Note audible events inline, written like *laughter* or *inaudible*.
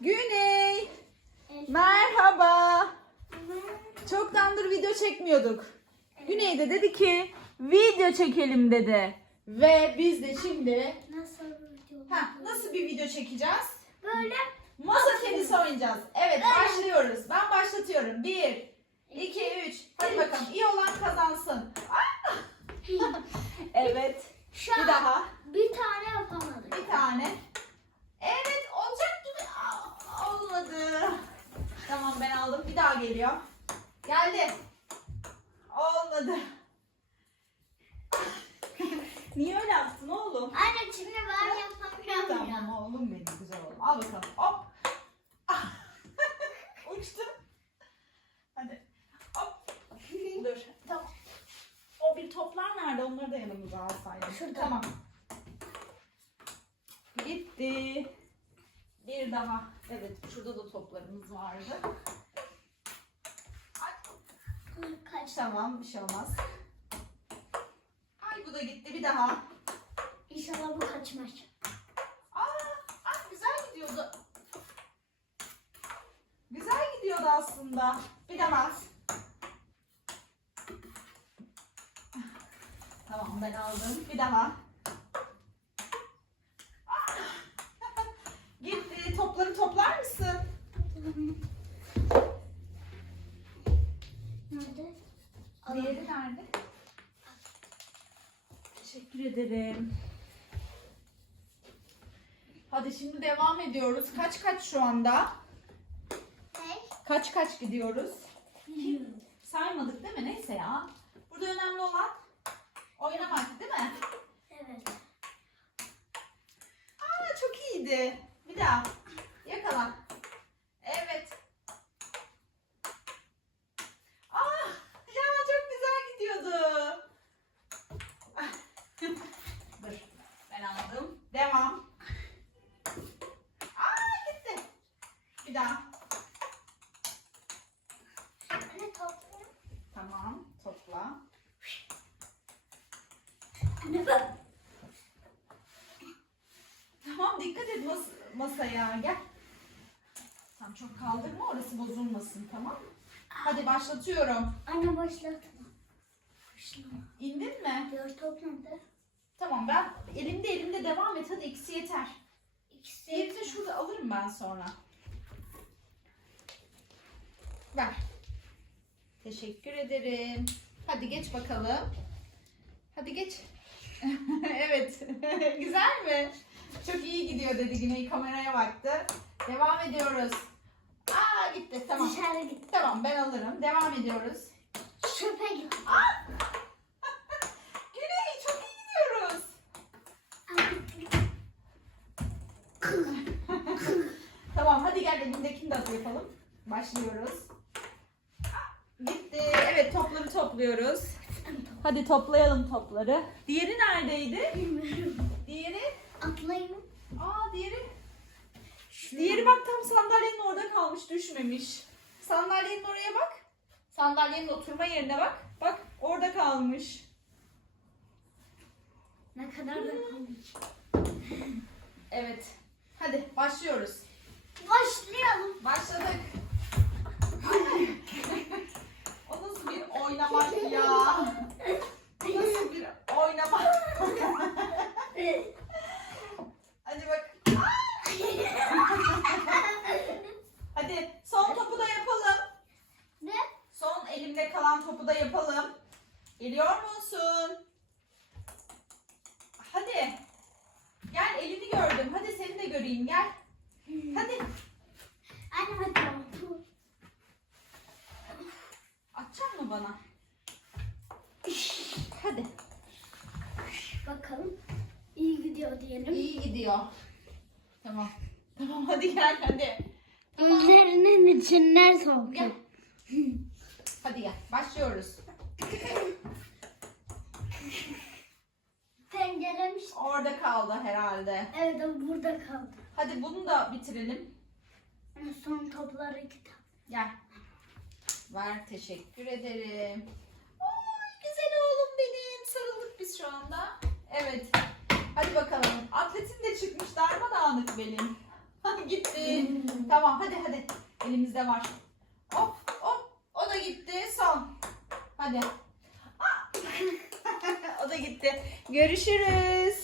Güney. Merhaba. Çoktandır video çekmiyorduk. Güney de dedi ki video çekelim dedi. Ve biz de şimdi Nasıl video? ha, nasıl bir video çekeceğiz? Böyle Masa tenisi oynayacağız. Evet başlıyoruz. Ben başlatıyorum. Bir, geliyor. Geldi. Olmadı. *laughs* Niye öyle yaptın oğlum? Anne şimdi ben yapamıyorum ya. Tamam oğlum benim güzel oğlum. Al bakalım. Hop. *laughs* Uçtum. Hadi. Hop. Dur. Tamam. O bir toplar nerede? Onları da yanımıza alsaydık. Şurada. Tamam. Gitti. Bir daha. Evet şurada da toplarımız vardı. Kaç tamam bir şey olmaz. Ay bu da gitti bir daha. İnşallah bu kaçmaz. Aa, ay güzel gidiyordu. Güzel gidiyordu aslında. Bir daha. Tamam ben aldım. Bir daha. Ah! *laughs* Gitti. Topları toplar mısın? Diğeri nerede? Teşekkür ederim. Hadi şimdi devam ediyoruz. Kaç kaç şu anda? Ne? Kaç kaç gidiyoruz? Saymadık değil mi? Neyse ya. Burada önemli olan oynamak değil mi? Evet. Aa çok iyiydi. Bir daha. Yakala. Evet. Aa ya çok güzel gidiyordu. Ah. Dur. Ben aldım. Devam. Aa gitti. Bir daha. Tamam. Topla. Anne bak. Tamam dikkat et mas- masaya. Gel. Tamam çok kaldırma orası bozulmasın tamam mı? Hadi başlatıyorum. Anne. Başlama. İndin mi? Diğer top nerede? Tamam ben elimde elimde devam et hadi ikisi yeter. İkisi. Diğerini şurada alırım ben sonra. Ver. Teşekkür ederim. Hadi geç bakalım. Hadi geç. *laughs* evet. *laughs* Güzel mi? Çok iyi gidiyor dedi Güney kameraya baktı. Devam ediyoruz. Aa gitti tamam. Dışarı git. Tamam ben alırım. Devam ediyoruz. Çöpe git. Aa! *laughs* Güney çok iyi gidiyoruz. Tamam hadi gel elimdekini de yapalım. Başlıyoruz. Gitti. Evet topları topluyoruz. Hadi toplayalım topları. Diğeri neredeydi? Bilmiyorum. Diğeri? Atlayayım. Aa diğeri. Diğeri bak tam sandalyenin orada kalmış düşmemiş. Sandalyenin oraya bak. Sandalyenin oturma yerine bak. Bak orada kalmış. Ne kadar da kalmış. Evet. Hadi başlıyoruz. Başlayalım. Başladık. Ay. o nasıl bir oynamak ya? Bu nasıl bir oynamak? Hadi bak. Hadi son topu da yapalım. ne? Son elimde kalan topu da yapalım. Geliyor musun? Hadi. Gel elini gördüm. Hadi seni de göreyim gel. Hadi. Anne bakalım. Atacak mı bana? Hadi. Bakalım. İyi gidiyor diyelim. İyi gidiyor. Tamam. Tamam hadi gel hadi. Üzerinin içinden soğuk. Gel. Hadi gel. Başlıyoruz. Pencerem işte. Orada kaldı herhalde. Evet o burada kaldı. Hadi bunu da bitirelim. Son topları iki tane. Gel. Ver teşekkür ederim. Ay güzel oğlum benim. Sarıldık biz şu darmadağınık benim. *laughs* gitti. tamam hadi hadi. Elimizde var. Hop hop. O da gitti. Son. Hadi. *laughs* O da gitti. Görüşürüz.